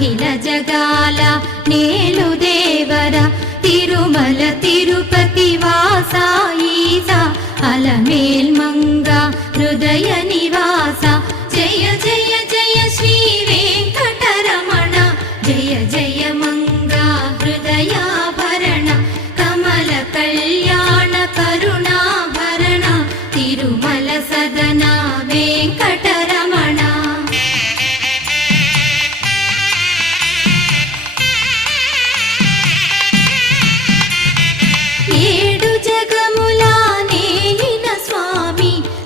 అఖిల జగాల నేలు దేవర తిరుమల తిరుపతి వాస ఈసా అలమేల్ మంగ హృదయ నివాస జయ జయ జయ శ్రీ వెంకటరమణ జయ జయ మంగ హృదయాభరణ కమల కళ్యాణ కరుణాభరణ తిరుమల సదన వెంకట